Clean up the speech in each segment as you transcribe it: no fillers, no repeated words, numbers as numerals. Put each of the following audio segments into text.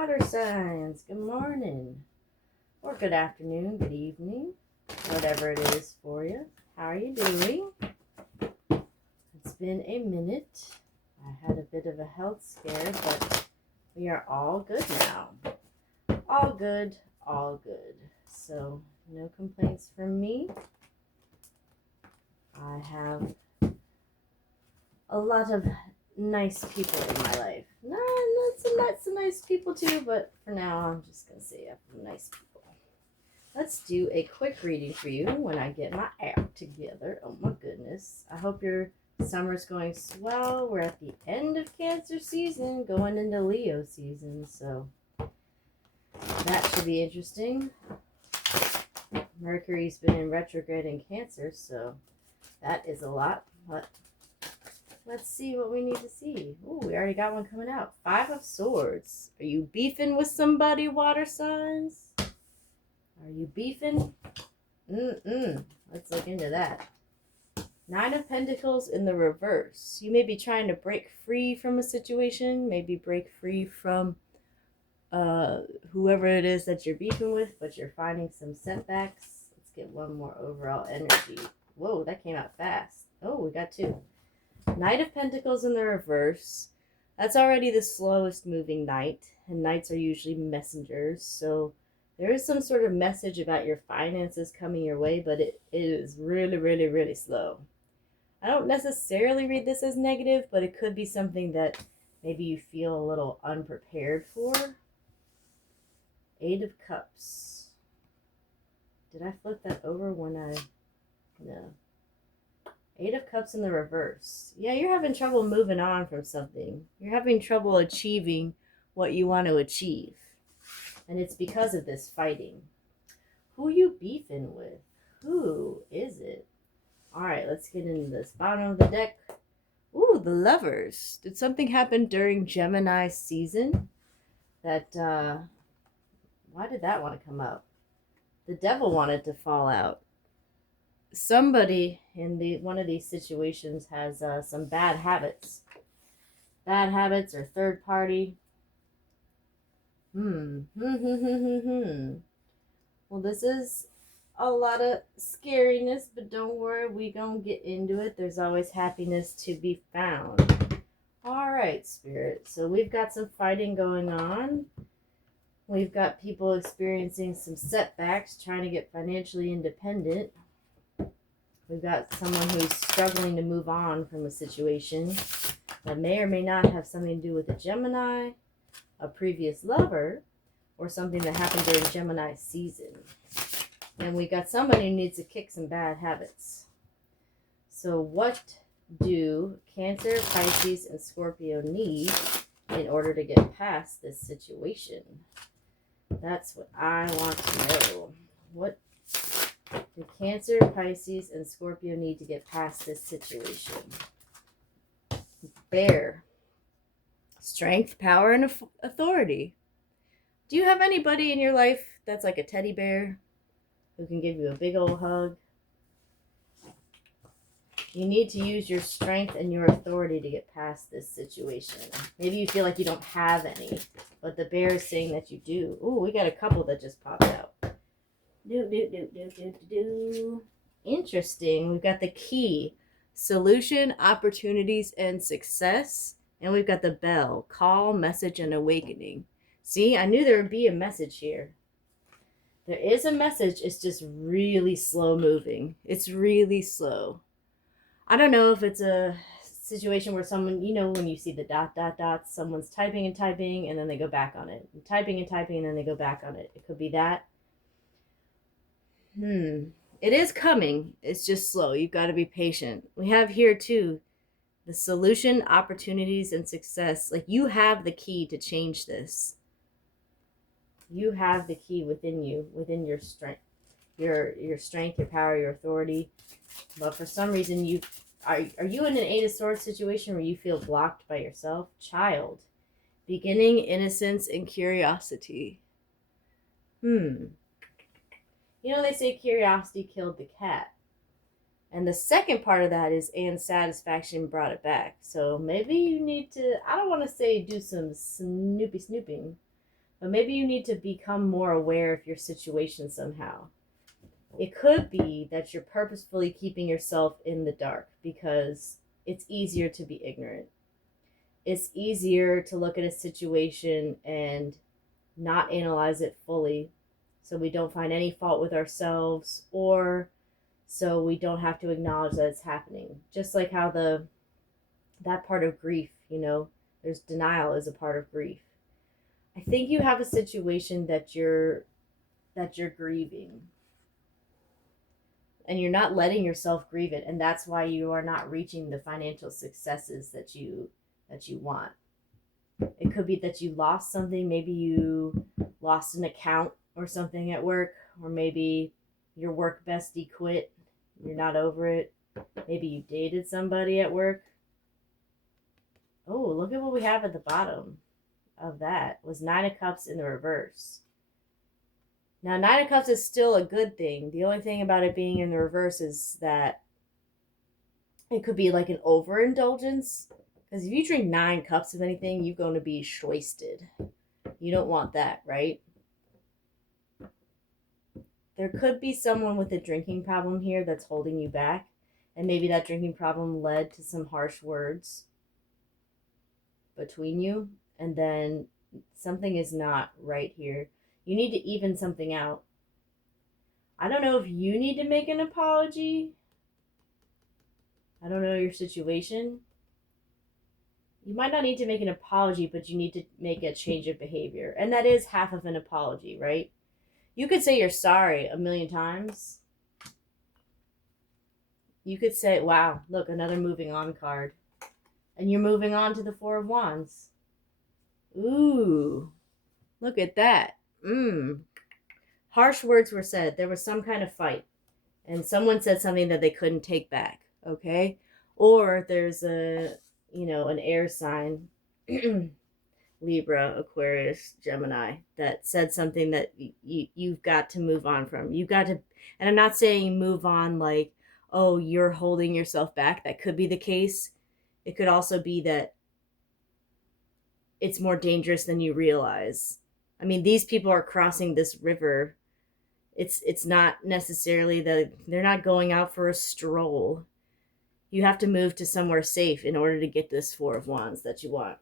Water signs, good morning, or good afternoon, good evening, whatever it is for you. How are you doing? It's been a minute. I had a bit of a health scare, but we are all good now. All good, all good. So, no complaints from me. I have a lot of nice people in my life. Not some nice people too, but for now I'm just gonna say I have nice people. Let's do a quick reading for you when I get my act together. Oh my goodness. I hope your summer's going swell. We're at the end of Cancer season, going into Leo season, so that should be interesting. Mercury's been in retrograde in Cancer, so that is a lot, but let's see what we need to see. Ooh, we already got one coming out. 5 of Swords. Are you beefing with somebody, water signs? Are you beefing? Let's look into that. 9 of Pentacles in the reverse. You may be trying to break free from a situation. Maybe break free from whoever it is that you're beefing with, but you're finding some setbacks. Let's get one more overall energy. Whoa, that came out fast. Oh, we got 2. Knight of Pentacles in the reverse. That's already the slowest moving knight, and knights are usually messengers, so there is some sort of message about your finances coming your way, but it is really, really, really slow. I don't necessarily read this as negative, but it could be something that maybe you feel a little unprepared for. 8 of Cups. Did I flip that over when I... No. 8 of Cups in the reverse. Yeah, you're having trouble moving on from something. You're having trouble achieving what you want to achieve. And it's because of this fighting. Who are you beefing with? Who is it? Alright, let's get into this. Bottom of the deck. Ooh, the Lovers. Did something happen during Gemini season? That, why did that want to come up? The Devil wanted to fall out. Somebody in one of these situations has some bad habits. Bad habits or third party. Well, this is a lot of scariness, but don't worry, we gonna get into it. There's always happiness to be found. All right, Spirit. So we've got some fighting going on. We've got people experiencing some setbacks, trying to get financially independent. We've got someone who's struggling to move on from a situation that may or may not have something to do with a Gemini, a previous lover, or something that happened during Gemini season. And we got somebody who needs to kick some bad habits. So what do Cancer, Pisces, and Scorpio need in order to get past this situation? That's what I want to know. What do Cancer, Pisces, and Scorpio need to get past this situation? Bear. Strength, power, and authority. Do you have anybody in your life that's like a teddy bear who can give you a big old hug? You need to use your strength and your authority to get past this situation. Maybe you feel like you don't have any, but the bear is saying that you do. Ooh, we got a couple that just popped out. Interesting. We've got the key. Solution, opportunities, and success. And we've got the bell. Call, message, and awakening. See, I knew there would be a message here. There is a message. It's just really slow moving. It's really slow. I don't know if it's a situation where someone, you know, when you see the ... someone's typing and typing, and then they go back on it. And typing and typing, and then they go back on it. It could be that. It is coming. It's just slow. You've got to be patient. We have here, too, the solution, opportunities, and success. Like, you have the key to change this. You have the key within you, within your strength. Your strength, your power, your authority. But for some reason, are you in an 8 of Swords situation where you feel blocked by yourself? Child. Beginning, innocence, and curiosity. You know, they say curiosity killed the cat. And the second part of that is, and satisfaction brought it back. So maybe you need to, I don't want to say do some snooping, But maybe you need to become more aware of your situation somehow. It could be that you're purposefully keeping yourself in the dark because it's easier to be ignorant. It's easier to look at a situation and not analyze it fully so we don't find any fault with ourselves, or so we don't have to acknowledge that it's happening. Just like how that part of grief, there's denial is a part of grief. I think you have a situation that you're grieving, and you're not letting yourself grieve it, and that's why you are not reaching the financial successes that you want. It could be that you lost something. Maybe you lost an account or something at work, or maybe your work bestie quit. You're not over it. Maybe you dated somebody at work. Oh, look at what we have at the bottom of that. It was Nine of Cups in the reverse. Now, Nine of Cups is still a good thing. The only thing about it being in the reverse is that it could be like an overindulgence. Because if you drink 9 cups of anything, you're going to be shoisted. You don't want that, right? There could be someone with a drinking problem here that's holding you back. And maybe that drinking problem led to some harsh words between you. And then something is not right here. You need to even something out. I don't know if you need to make an apology. I don't know your situation. You might not need to make an apology, but you need to make a change of behavior. And that is half of an apology, right? You could say you're sorry a million times. You could say, wow, look, another moving on card. And you're moving on to the Four of Wands. Ooh, look at that. Harsh words were said. There was some kind of fight. And someone said something that they couldn't take back, okay? Or there's an air sign, Libra, Aquarius, Gemini, that said something that you've got to move on from. You've got to, and I'm not saying move on like, oh, you're holding yourself back. That could be the case. It could also be that it's more dangerous than you realize. I mean, these people are crossing this river. It's not necessarily that they're not going out for a stroll. You have to move to somewhere safe in order to get this Four of Wands that you want.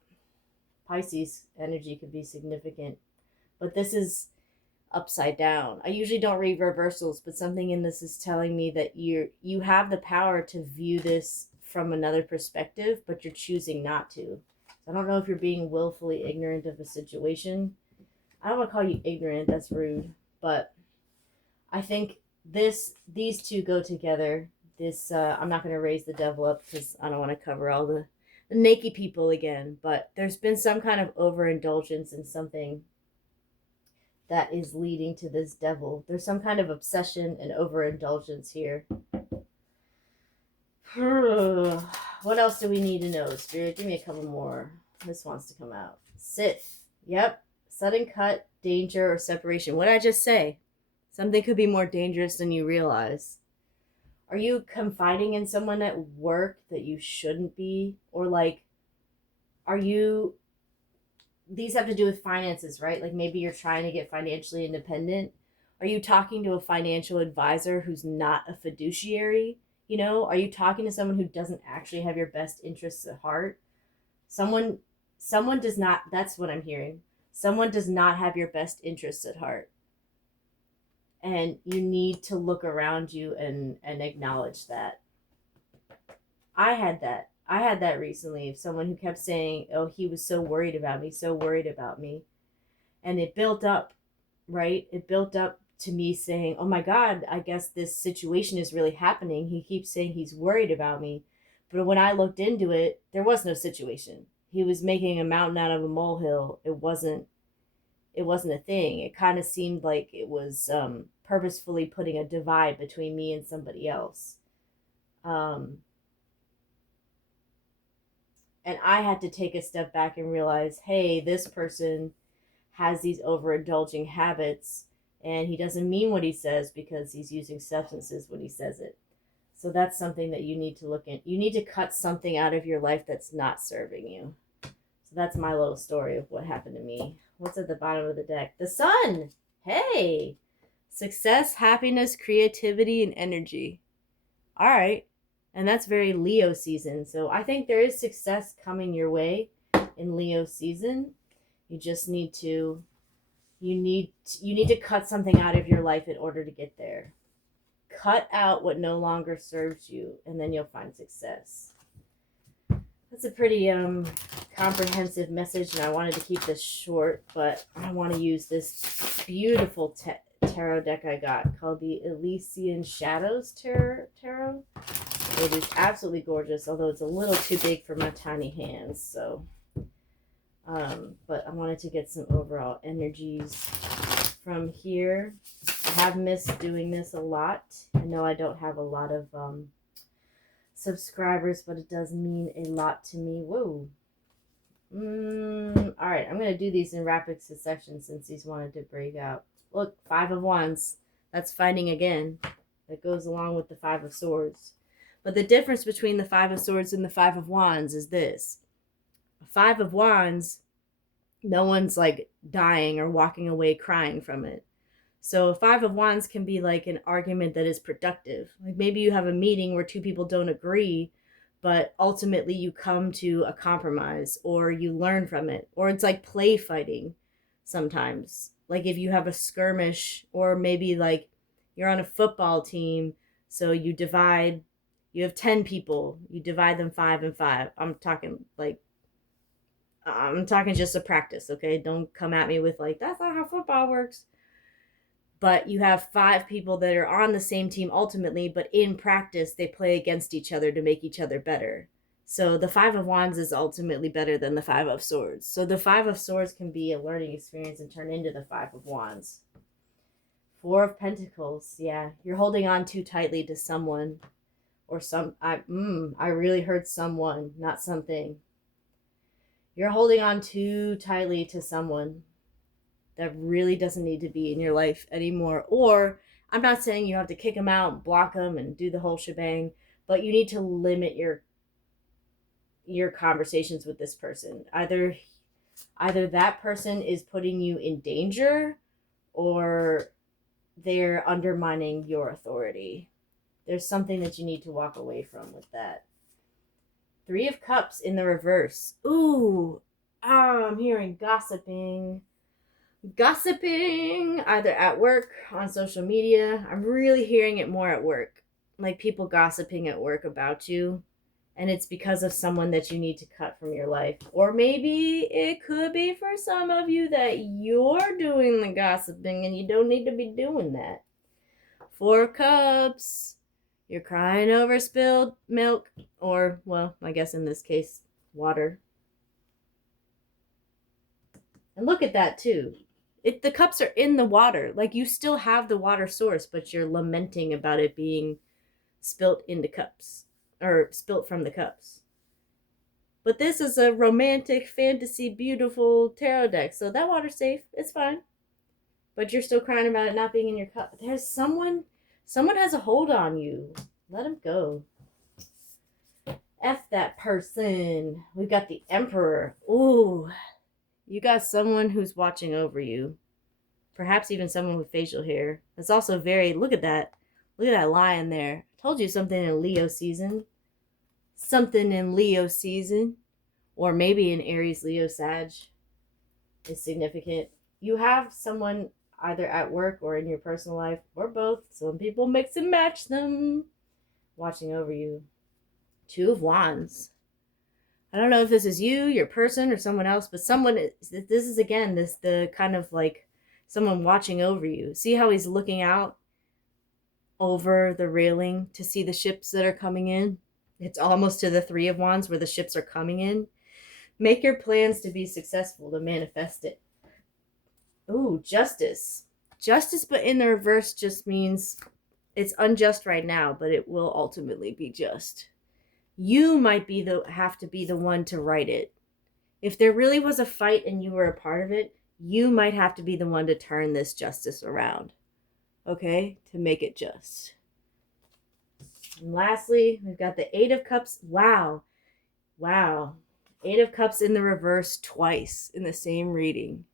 Pisces energy could be significant, but this is upside down. I usually don't read reversals, but something in this is telling me that you have the power to view this from another perspective, but you're choosing not to. So I don't know if you're being willfully ignorant of a situation. I don't want to call you ignorant, that's rude, but I think these two go together. I'm not going to raise the devil up because I don't want to cover all the naked people again, but there's been some kind of overindulgence in something that is leading to this devil. There's some kind of obsession and overindulgence here. What else do we need to know, Spirit? Give me a couple more. This wants to come out. Sith. Yep. Sudden cut, danger, or separation. What did I just say? Something could be more dangerous than you realize. Are you confiding in someone at work that you shouldn't be? Or like, these have to do with finances, right? Like maybe you're trying to get financially independent. Are you talking to a financial advisor who's not a fiduciary? Are you talking to someone who doesn't actually have your best interests at heart? Someone does not, that's what I'm hearing. Someone does not have your best interests at heart. And you need to look around you and acknowledge that. I had that recently, of someone who kept saying, oh, he was so worried about me. And it built up, right? It built up to me saying, oh my God, I guess this situation is really happening. He keeps saying he's worried about me. But when I looked into it, there was no situation. He was making a mountain out of a molehill. It wasn't a thing. It kind of seemed like it was purposefully putting a divide between me and somebody else. And I had to take a step back and realize, hey, this person has these overindulging habits, and he doesn't mean what he says because he's using substances when he says it. So that's something that you need to look at. You need to cut something out of your life that's not serving you. So that's my little story of what happened to me. What's at the bottom of the deck? The sun. Hey. Success, happiness, creativity, and energy. All right. And that's very Leo season. So I think there is success coming your way in Leo season. You just need to cut something out of your life in order to get there. Cut out what no longer serves you, and then you'll find success. That's a pretty comprehensive message, and I wanted to keep this short, but I want to use this beautiful tarot deck I got called the Elysian Shadows Tarot. It is absolutely gorgeous, although it's a little too big for my tiny hands. So, but I wanted to get some overall energies from here. I have missed doing this a lot. I know I don't have a lot of subscribers, but it does mean a lot to me. Whoa. All right, I'm going to do these in rapid succession since these wanted to break out. Look, 5 of Wands. That's fighting again. That goes along with the 5 of Swords. But the difference between the 5 of Swords and the 5 of Wands is this. 5 of Wands, no one's like dying or walking away crying from it. So 5 of Wands can be like an argument that is productive. Like maybe you have a meeting where 2 people don't agree, but ultimately you come to a compromise or you learn from it. Or it's like play fighting sometimes. Like if you have a skirmish, or maybe like you're on a football team, so you have 10 people, you divide them 5 and 5. I'm talking just a practice, okay? Don't come at me with like, that's not how football works. But you have 5 people that are on the same team ultimately, but in practice, they play against each other to make each other better. So the 5 of Wands is ultimately better than the 5 of Swords. So the 5 of Swords can be a learning experience and turn into the 5 of Wands. 4 of Pentacles. Yeah, you're holding on too tightly to someone or I really heard someone, not something. You're holding on too tightly to someone that really doesn't need to be in your life anymore. Or I'm not saying you have to kick them out, block them, and do the whole shebang, but you need to limit your conversations with this person. Either that person is putting you in danger, or they're undermining your authority. There's something that you need to walk away from with that. 3 of Cups in the reverse. Ooh, I'm hearing gossiping, either at work, on social media. I'm really hearing it more at work, like people gossiping at work about you, and it's because of someone that you need to cut from your life. Or maybe it could be for some of you that you're doing the gossiping and you don't need to be doing that. 4 of Cups. You're crying over spilled milk, or, well, I guess in this case, water. And look at that too. The cups are in the water. Like you still have the water source, but you're lamenting about it being spilt into cups, or spilt from the cups. But this is a romantic, fantasy, beautiful tarot deck, so that water's safe. It's fine. But you're still crying about it not being in your cup. There's someone has a hold on you. Let him go. F that person. We've got the Emperor. Ooh. You got someone who's watching over you. Perhaps even someone with facial hair. That's also very, look at that. Look at that lion there. Told you something in Leo season. Something in Leo season. Or maybe in Aries, Leo, Sag is significant. You have someone either at work or in your personal life, or both. Some people mix and match them. Watching over you. 2 of Wands. I don't know if this is you, your person, or someone else, but this is again, the kind of like someone watching over you. See how he's looking out over the railing to see the ships that are coming in? It's almost to the 3 of Wands where the ships are coming in. Make your plans to be successful, to manifest it. Ooh, Justice. Justice, but in the reverse, just means it's unjust right now, but it will ultimately be just. You might have to be the one to right it. If there really was a fight and you were a part of it, you might have to be the one to turn this justice around. Okay? To make it just. And lastly, we've got the 8 of Cups. Wow. Eight of Cups in the reverse twice in the same reading.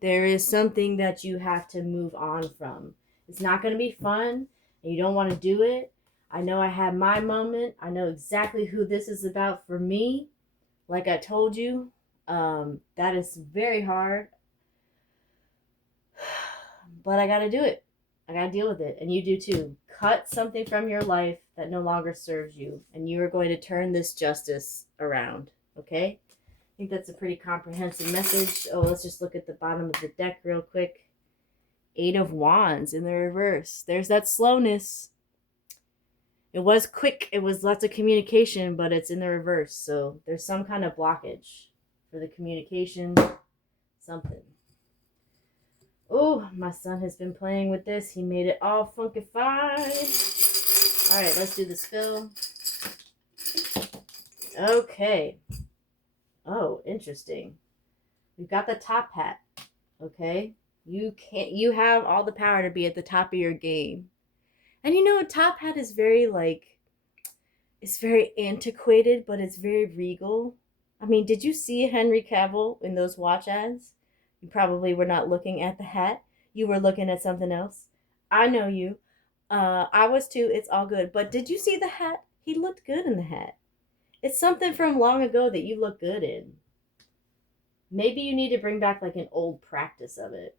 There is something that you have to move on from. It's not going to be fun, and you don't want to do it. I know I had my moment. I know exactly who this is about for me. Like I told you, that is very hard. But I got to do it. I got to deal with it. And you do too. Cut something from your life that no longer serves you. And you are going to turn this justice around. Okay? I think that's a pretty comprehensive message. Oh, let's just look at the bottom of the deck real quick. Eight of Wands in the reverse. There's that slowness. It was quick. It was lots of communication, but it's in the reverse. So there's some kind of blockage for the communication. Something. Oh, my son has been playing with this. He made it all funkified. All right, let's do the spill. Okay. Oh, interesting. We've got the top hat. Okay. You have all the power to be at the top of your game. And you know, a top hat is very it's very antiquated, but it's very regal. I mean, did you see Henry Cavill in those watch ads? You probably were not looking at the hat. You were looking at something else. I know you. I was too. It's all good. But did you see the hat? He looked good in the hat. It's something from long ago that you look good in. Maybe you need to bring back like an old practice of it.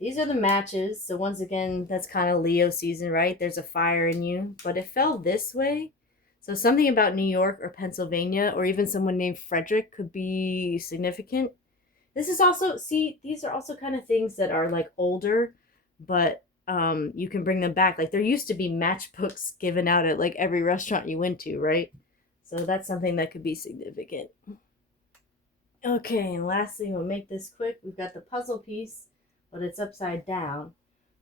These are the matches. So once again, that's kind of Leo season, right? There's a fire in you. But it fell this way. So something about New York or Pennsylvania or even someone named Frederick could be significant. This is also, see, these are also kind of things that are like older, but you can bring them back. Like there used to be matchbooks given out at like every restaurant you went to, right? So that's something that could be significant. Okay, and lastly, we'll make this quick. We've got the puzzle piece, but it's upside down.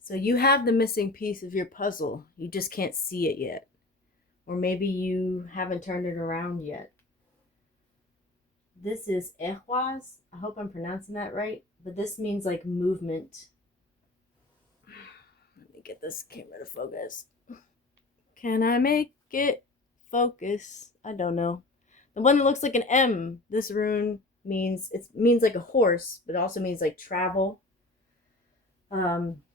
So you have the missing piece of your puzzle. You just can't see it yet. Or maybe you haven't turned it around yet. This is ehwaz. I hope I'm pronouncing that right. But this means like movement. Let me get this camera to focus. Can I make it focus? I don't know. The one that looks like an M, this rune means like a horse, but it also means like travel,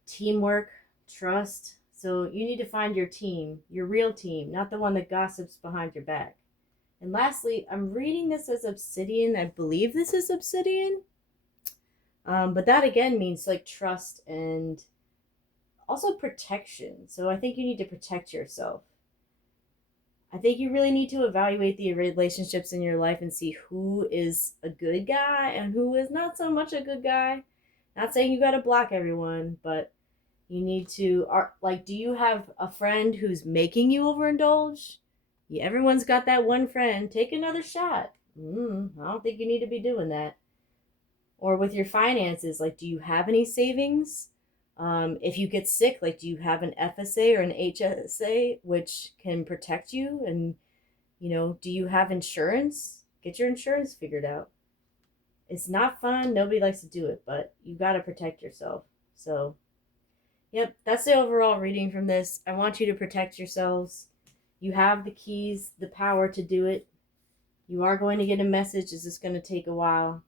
teamwork, trust. So you need to find your team, your real team, not the one that gossips behind your back. And lastly, I'm reading this as obsidian. I believe this is obsidian. But that again means like trust and also protection. So I think you need to protect yourself. I think you really need to evaluate the relationships in your life and see who is a good guy and who is not so much a good guy. Not saying you got to block everyone, but you need to, do you have a friend who's making you overindulge? Yeah, everyone's got that one friend. Take another shot. I don't think you need to be doing that. Or with your finances, like, do you have any savings? If you get sick, like, do you have an FSA or an HSA, which can protect you? And, do you have insurance? Get your insurance figured out. It's not fun. Nobody likes to do it, but you got to protect yourself. So, yep, that's the overall reading from this. I want you to protect yourselves. You have the keys, the power to do it. You are going to get a message. It's just going to take a while.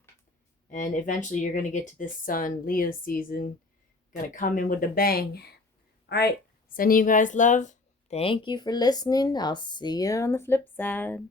And eventually you're going to get to this sun, Leo season. Going to come in with a bang. All right. Sending you guys love. Thank you for listening. I'll see you on the flip side.